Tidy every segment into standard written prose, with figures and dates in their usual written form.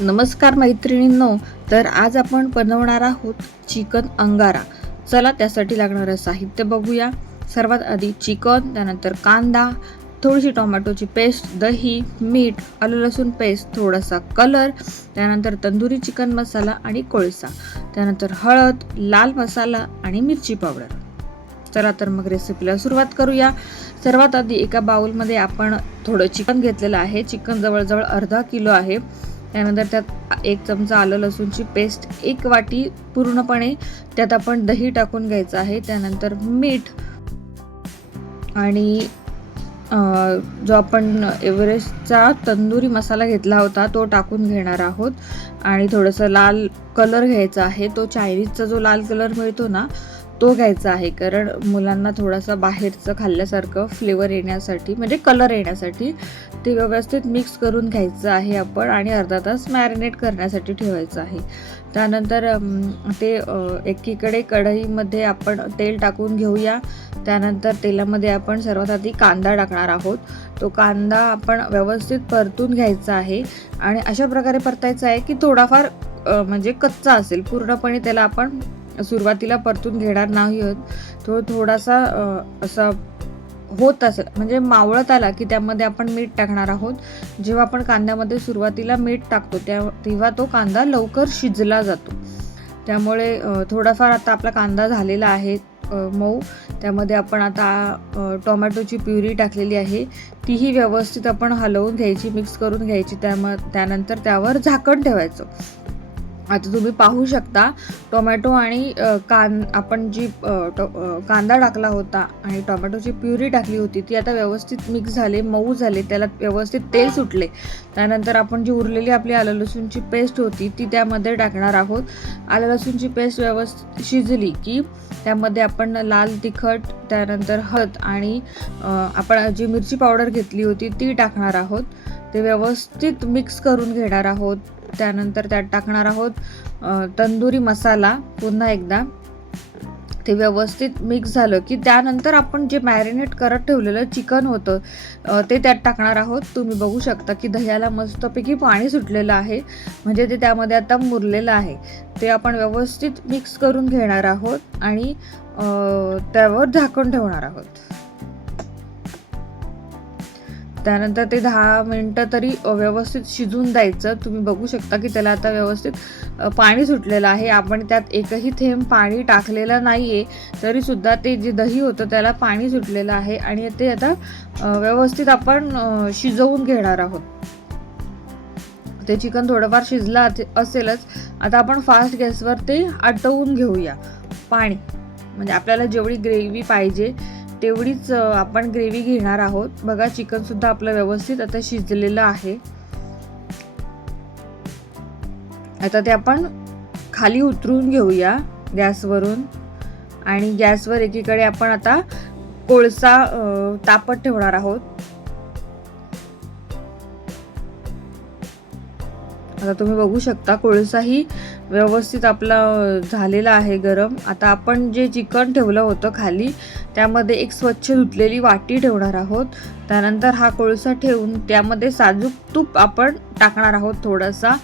नमस्कार मैत्रिणींनो, तर आज आपण बनवणार आहोत चिकन अंगारा। चला त्यासाठी लागणारं साहित्य बघूया। सर्वात आधी चिकन, त्यानंतर कांदा, थोडीशी टोमॅटोची पेस्ट, दही, मीठ, आलं लसूण पेस्ट, थोडासा कलर, त्यानंतर तंदुरी चिकन मसाला आणि कोळसा, त्यानंतर हळद, लाल मसाला आणि मिरची पावडर। चला तर मग रेसिपीला सुरुवात करूया। सर्वात आधी एका बाउलमध्ये आपण थोडं चिकन घेतलेलं आहे। चिकन जवळजवळ अर्धा किलो आहे। त्यानंतर त्यात 1 चमचा आलं लसूणची पेस्ट, 1 वाटी पूर्णपणे त्यात आपण दही टाकून घ्यायचं आहे। त्यानंतर मीठ आणि जो आपण एव्हरेस्टचा तंदुरी मसाला घेतला होता तो टाकून घेणार आहोत आणि थोडंसं लाल कलर घ्यायचा आहे। तो चायनीजचा जो लाल कलर मिळतो ना तो घ्यायचा आहे, कारण मुलांना थोडासा बाहेरचं खाल्ल्यासारखं फ्लेवर येण्यासाठी, म्हणजे कलर येण्यासाठी ते व्यवस्थित मिक्स करून घ्यायचं आहे आपण आणि अर्धा तास मॅरिनेट करण्यासाठी ठेवायचं आहे। त्यानंतर ते एकीकडे कढईमध्ये आपण तेल टाकून घेऊया। त्यानंतर तेलामध्ये आपण सर्वात आधी कांदा टाकणार आहोत। तो कांदा आपण व्यवस्थित परतून घ्यायचा आहे आणि अशा प्रकारे परतायचा आहे की थोडाफार म्हणजे कच्चा असेल, पूर्णपणे त्याला आपण सुरुवातीला परतून घेणार नाही आहोत। तो थोडासा असा होत असेल, म्हणजे मावळत आला की त्यामध्ये आपण मीठ टाकणार आहोत। जेव्हा आपण कांद्यामध्ये सुरुवातीला मीठ टाकतो तेव्हा तो कांदा लवकर शिजला जातो। त्यामुळे थोडाफार आता आपला कांदा झालेला आहे मऊ। त्यामध्ये आपण आता टोमॅटोची प्युरी टाकलेली आहे, तीही व्यवस्थित आपण हलवून घ्यायची, मिक्स करून घ्यायची। त्यानंतर त्यावर झाकण ठेवायचं। आता तुम्ही पाहू शकता टोमॅटो आणि आपण जी कांदा टाकला होता आणि टोमॅटोची प्युरी टाकली होती ती आता व्यवस्थित मिक्स झाले, मऊ झाले, त्याला व्यवस्थित तेल सुटले। त्यानंतर आपण जी उरलेली आपली आलं लसूणची पेस्ट होती ती त्यामध्ये टाकणार आहोत। आलं लसूणची पेस्ट व्यवस्थित शिजली की त्यामध्ये आपण लाल तिखट, त्यानंतर हळद आणि आपण जी मिरची पावडर घेतली होती ती टाकणार आहोत। ते व्यवस्थित मिक्स करून घेणार आहोत। त्यानंतर त्यात टाकणार आहोत तंदुरी मसाला पुन्हा एकदा। ते व्यवस्थित मिक्स झालं की त्यानंतर आपण जे मॅरिनेट करत ठेवलेलं चिकन होतं ते त्यात टाकणार आहोत। तुम्ही बघू शकता की दह्याला मस्तपैकी पाणी सुटलेलं आहे, म्हणजे ते त्यामध्ये आता मुरलेलं आहे। ते आपण व्यवस्थित मिक्स करून घेणार आहोत आणि त्यावर झाकण ठेवणार आहोत। त्यानंतर ते 10 मिनिटं तरी व्यवस्थित शिजून द्यायचं। तुम्ही बघू शकता की त्याला आता व्यवस्थित पाणी सुटलेलं आहे। आपण त्यात एकही थेंब पाणी टाकलेलं नाहीये, तरी सुद्धा ते जे दही होतं त्याला पाणी सुटलेलं आहे आणि ते आता व्यवस्थित आपण शिजवून घेणार आहोत। ते चिकन थोडंफार शिजलं असेलच। आता आपण फास्ट गॅसवर ते आटवून घेऊया पाणी, म्हणजे आपल्याला जेवढी ग्रेव्ही पाहिजे तेवढीच आपण ग्रेव्ही घेणार आहोत। बघा चिकन सुद्धा आपलं व्यवस्थित आता शिजलेलं आहे। आता ते आपण खाली उतरून घेऊया गॅसवरून आणि गॅसवर एकीकडे आपण आता कोळसा तापत ठेवणार आहोत। आता तुम्ही बघू शकता कोळसाही व्यवस्थित आपला झालेला आहे गरम। आता आपण जे चिकन ठेवलं होतं खाली त्यामध्ये एक स्वच्छ धुतलेली वाटी ठेवणार आहोत। त्यानंतर हा कोळसा ठेवून त्यामध्ये साजूक तूप आपण टाकणार आहोत। थोडासा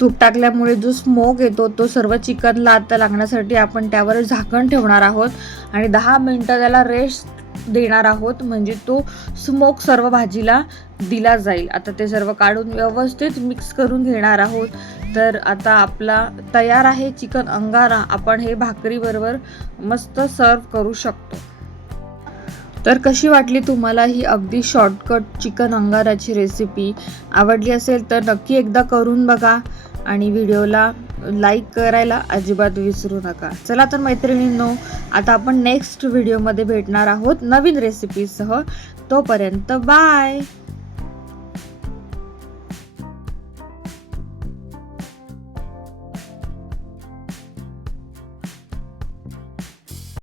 तूप टाकल्यामुळे जो स्मोक येतो तो सर्व चिकनला आता लागण्यासाठी आपण त्यावर झाकण ठेवणार आहोत आणि 10 मिनिटं त्याला रेस्ट देणार आहोत, म्हणजे तो स्मोक सर्व भाजीला दिला जाईल। आता ते सर्व काढून व्यवस्थित मिक्स करून घेणार आहोत। तर आता आपला तयार आहे चिकन अंगारा। आपण हे भाकरी बरोबर मस्त सर्व करू शकतो। तर कशी वाटली तुम्हाला ही अगदी शॉर्टकट चिकन अंगाराची रेसिपी? आवडली असेल तर नक्की एकदा करून बघा आणि व्हिडिओला लाईक करायला अजिबात विसरू नका। चला तर मैत्रिणींनो, आता आपण नेक्स्ट व्हिडिओमध्ये भेटणार आहोत नवीन रेसिपीसह। तोपर्यंत बाय।